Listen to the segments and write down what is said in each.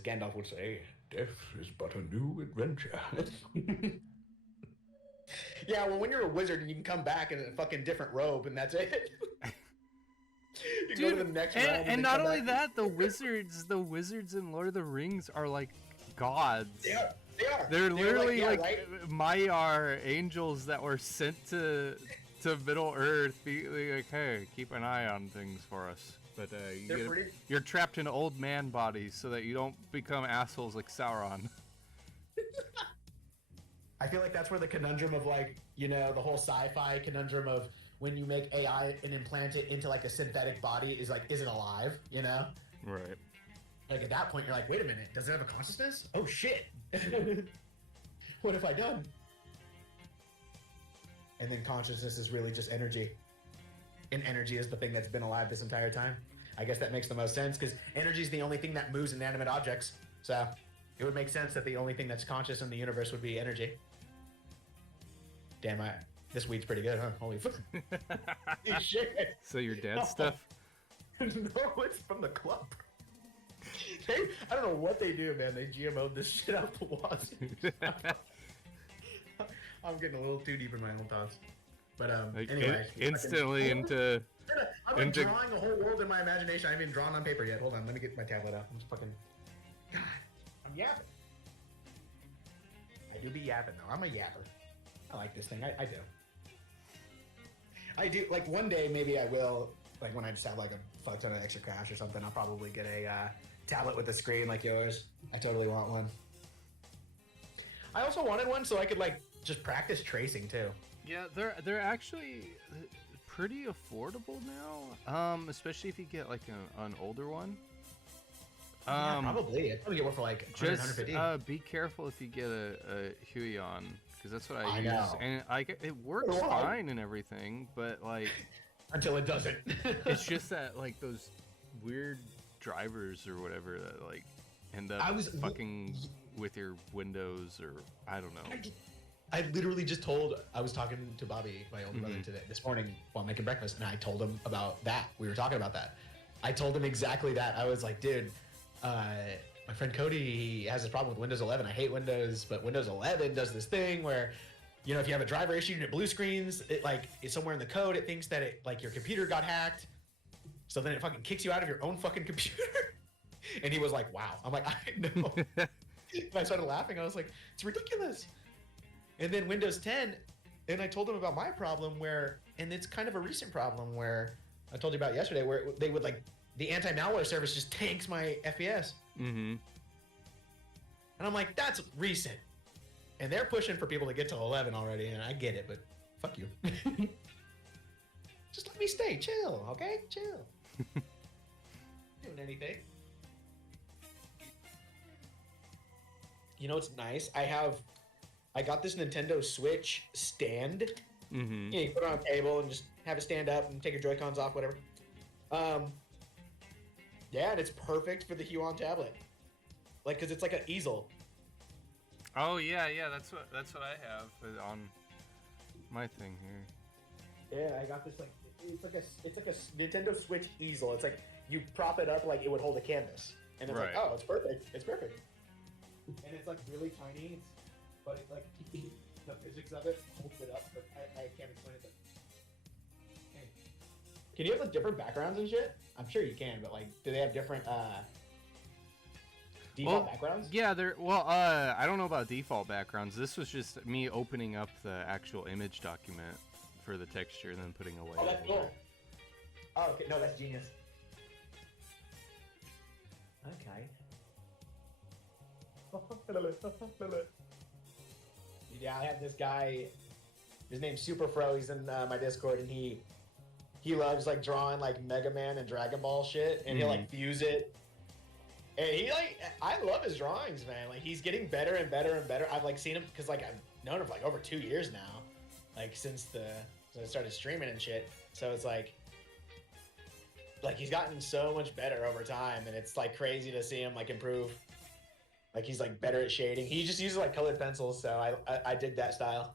as Gandalf would say, "Death is but a new adventure." Yeah, well, when you're a wizard, you can come back in a fucking different robe, and that's it. You go to Dude, the next and, realm, and and then not come only back. that, the wizards in Lord of the Rings are like gods. They are. They are. They're literally yeah, like right? Maiar angels that were sent to Middle Earth, be like, hey, keep an eye on things for us. But you're trapped in old man bodies so that you don't become assholes like Sauron. I feel like that's where the conundrum of like, the whole sci-fi conundrum of when you make AI and implant it into like a synthetic body is like, is it alive? Right. Like at that point, you're like, wait a minute, does it have a consciousness? Oh shit! What have I done? And then consciousness is really just energy, and energy is the thing that's been alive this entire time. I guess that makes the most sense because energy is the only thing that moves inanimate objects. So it would make sense that the only thing that's conscious in the universe would be energy. Damn, this weed's pretty good, huh? Holy fuck! Shit! So your dad's stuff? No, it's from the club. I don't know what they do, man. They GMO'd this shit out the wazoo. I'm getting a little too deep in my own thoughts. But anyway, instantly into I'm drawing a whole world in my imagination. I haven't even drawn on paper yet. Hold on, let me get my tablet out. I'm just fucking. God, I'm yapping. I do be yapping though. I'm a yapper. I like this thing. I do. I do. Like one day, maybe I will. Like when I just have like a fuck ton of extra cash or something, I'll probably get a tablet with a screen like yours. I totally want one. I also wanted one so I could like just practice tracing too. Yeah, they're actually pretty affordable now. Especially if you get like an older one. Yeah, probably. I'd probably get one for like 100, 150. Be careful if you get a Huion, because that's what I use, know. and it works fine and everything, but like until it doesn't. It's just that like those weird drivers or whatever that like end up fucking with your Windows, or I don't know. I literally just I was talking to Bobby, my older brother, this morning while making breakfast, and I told him about that. We were talking about that. I told him exactly that. I was like, dude, my friend Cody, he has this problem with Windows 11. I hate Windows, but Windows 11 does this thing where, if you have a driver issue and it blue screens, it's somewhere in the code, it thinks that your computer got hacked. So then it fucking kicks you out of your own fucking computer. And he was like, wow. I'm like, I know. And I started laughing. I was like, it's ridiculous. And then Windows 10, and I told him about my problem and it's kind of a recent problem where I told you about yesterday, where they would the anti-malware service just tanks my FPS. Mm-hmm. And I'm like, that's recent. And they're pushing for people to get to 11 already, and I get it, but fuck you. Just let me stay. Chill, okay? Chill. Doing anything. You know what's nice? I got this Nintendo Switch stand. Mm-hmm. You put it on a table and just have it stand up and take your Joy-Cons off, whatever. Yeah, and it's perfect for the Huion tablet. Because it's like an easel. Oh yeah, that's what I have on my thing here. Yeah, I got this it's like a Nintendo Switch easel. It's like you prop it up like it would hold a canvas, and it's like, oh, it's perfect. It's perfect. And it's like really tiny, but it's like the physics of it holds it up. But I can't explain it. Hey. Can you have like different backgrounds and shit? I'm sure you can, but do they have different default backgrounds? Yeah, I don't know about default backgrounds. This was just me opening up the actual image document for the texture and then putting away. Oh, that's cool. Oh, okay. No, that's genius. Okay. Yeah, I have this guy. His name's Superfro. He's in my Discord, and he loves drawing Mega Man and Dragon Ball shit, and he'll fuse it. And I love his drawings, man. He's getting better and better and better. I've seen him because I've known him for over 2 years now, since I started streaming and shit. So it's he's gotten so much better over time, and it's crazy to see him improve. He's better at shading. He just uses colored pencils, so I dig that style.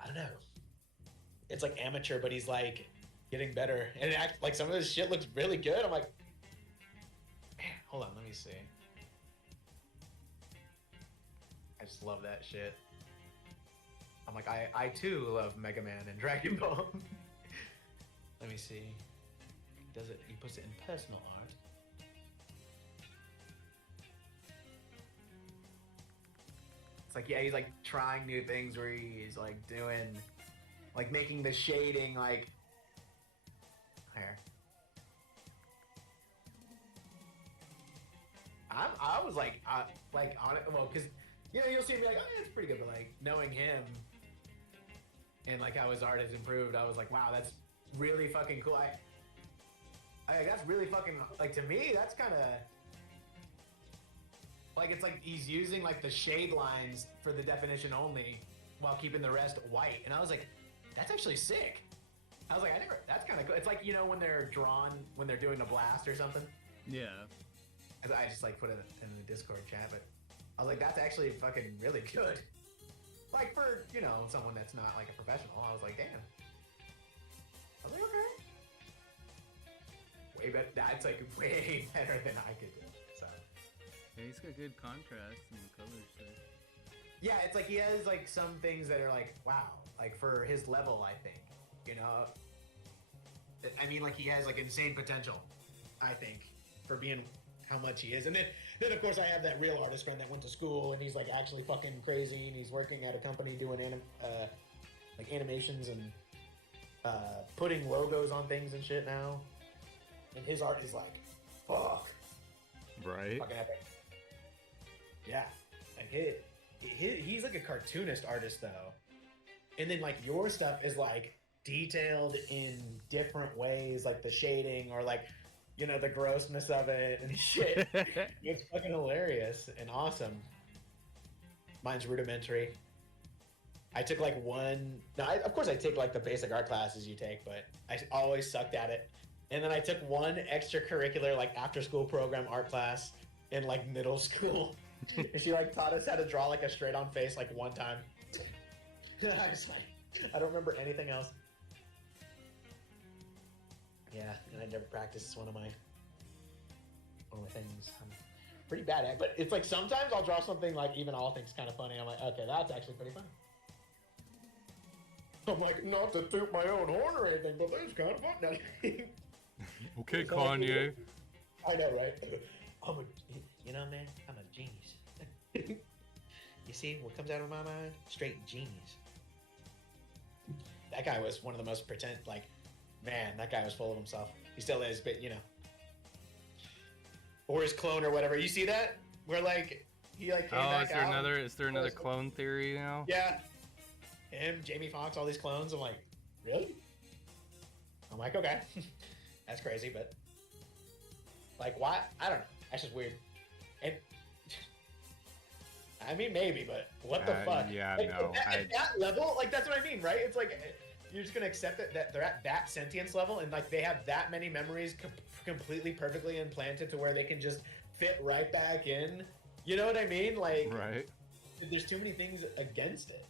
I don't know. It's amateur, but he's getting better, and some of his shit looks really good. I'm like, man, Hold on, let me see. I just love that shit. I'm like, I too love Mega Man and Dragon Ball. Let me see. Does it? He puts it in personal art. It's like, yeah, he's like trying new things where he's like doing, like making the shading like here. I was like on it, well, because you know you'll see me like, oh, yeah, it's pretty good, but like knowing him and like how his art has improved, I was like, wow, that's really fucking cool. I that's really fucking, like, to me, that's kind of like, it's like he's using like the shade lines for the definition only while keeping the rest white, and I was like, that's actually sick. I was like, that's kind of cool. It's like, you know, when they're doing a blast or something. Yeah. I just like put it in the Discord chat, but I was like, that's actually fucking really good. Like for, you know, someone that's not like a professional, I was like, damn. I was like, okay. Way better. That's like way better than I could do. So. Yeah, he's got good contrast and the colors there. Yeah, it's like he has like some things that are like, wow, like for his level, I think, you know. I mean, like he has like insane potential, I think, for being how much he is. And then of course I have that real artist friend that went to school and he's like actually fucking crazy and he's working at a company doing like animations and putting logos on things and shit now. And his art is like, fuck. Right. Fucking epic. Yeah. Like he's like a cartoonist artist though. And then like your stuff is like detailed in different ways, like the shading or like, you know, the grossness of it and shit. It's fucking hilarious and awesome. Mine's rudimentary. I took like of course I take like the basic art classes you take, but I always sucked at it. And then I took one extracurricular like after school program art class in like middle school. And she like taught us how to draw like a straight on face like one time. I was like, I don't remember anything else. Yeah, and I never practiced. It's one of my things I'm pretty bad at. But it's like sometimes I'll draw something like even all things kind of funny. I'm like, okay, that's actually pretty funny. I'm like, not to toot my own horn or anything, but that's kind of fun. Okay, Kanye. I know, right? You know, man, I'm a genius. You see what comes out of my mind? Straight genius. That guy was one of the most man, that guy was full of himself. He still is, but you know. Or his clone or whatever. You see that? Where like he like came back out. Is there another clone theory now? Yeah. Him, Jamie Foxx, all these clones. I'm like, really? I'm like, okay. That's crazy, but like why? I don't know. That's just weird. And I mean maybe, but what the fuck? Yeah, like, no. At that level, like that's what I mean, right? It's like you're just gonna accept that they're at that sentience level and like they have that many memories completely perfectly implanted to where they can just fit right back in. You know what I mean? Like, right. There's too many things against it.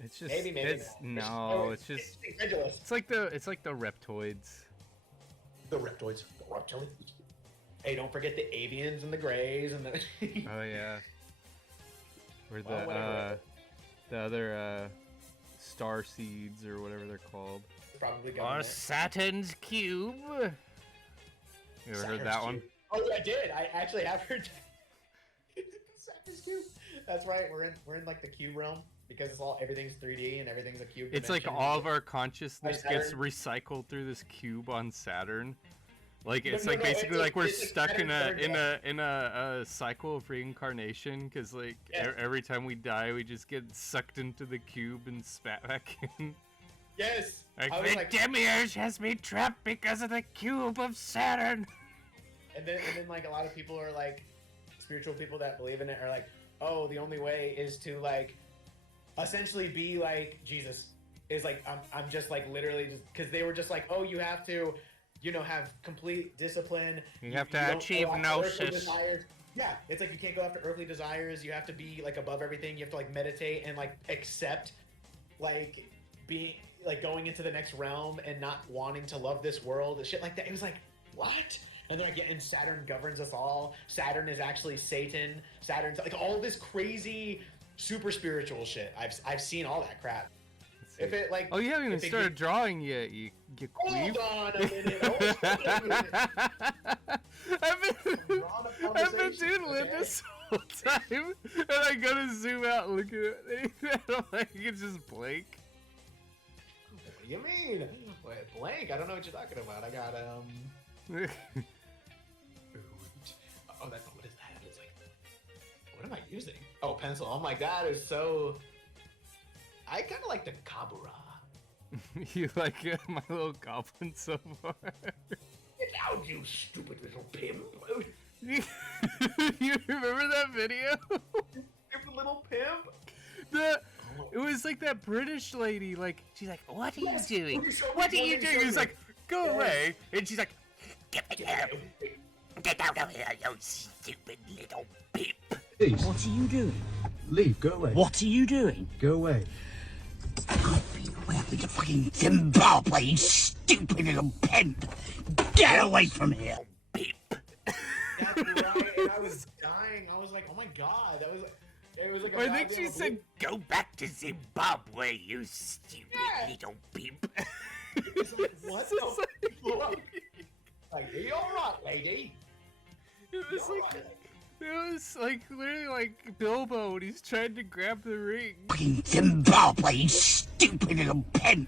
It's just maybe it's incredulous. It's like the reptoids. The reptoids. Hey, don't forget the avians and the grays and the. Oh yeah. Or the other star seeds or whatever they're called. Probably or Saturn's cube. You ever heard that one? Oh, I did. I actually have heard Saturn's cube. That's right. We're in like the cube realm because everything's 3D and everything's a cube. It's like all of our consciousness gets recycled through this cube on Saturn. Like it's basically like we're stuck in a cycle of reincarnation because like every time we die we just get sucked into the cube and spat back in. Yes. Like the demiurge has been trapped because of the cube of Saturn. And then like a lot of people are like spiritual people that believe in it are like, oh, the only way is to like essentially be like Jesus. Is like I'm just like literally just because they were just like, oh, you have to. You know, have complete discipline. You have to achieve gnosis. Yeah, it's like you can't go after earthly desires. You have to be like above everything. You have to like meditate and like accept, like being like going into the next realm and not wanting to love this world and shit like that. It was like what? And they're like, yeah, and Saturn governs us all. Saturn is actually Satan. Saturn's like all this crazy super spiritual shit. I've seen all that crap. If it like, oh, you haven't even started drawing yet. You hold on a minute. Hold on a minute. I've been doodling this whole time, and I gotta zoom out and look at it. And I'm like, it's just blank. What do you mean? Wait, blank? I don't know what you're talking about. I got oh, that's what is that? It's like, what am I using? Oh, pencil. I'm like, that is so. I kind of like the Kabura. You like my little goblin so far? Get out, you stupid little pimp! You remember that video? Stupid little pimp. It was like that British lady. Like she's like, "What are you doing? You What are you doing?" He's like, "Go away," and she's like, "Get out! Get out of here, you stupid little pimp!" Please. What are you doing? Leave, go away. What are you doing? Go away. Welcome to fucking Zimbabwe, you stupid little pimp! Get away from here! Pimp. That's right. And I was dying. I was like, oh my god, that was. It was like. I think she said, "Go back to Zimbabwe, you stupid little pimp." It was like, what the fuck? Like, are you alright, lady? It was like literally like Bilbo when he's trying to grab the ring. Fucking Zimbabwe, you stupid little pimp!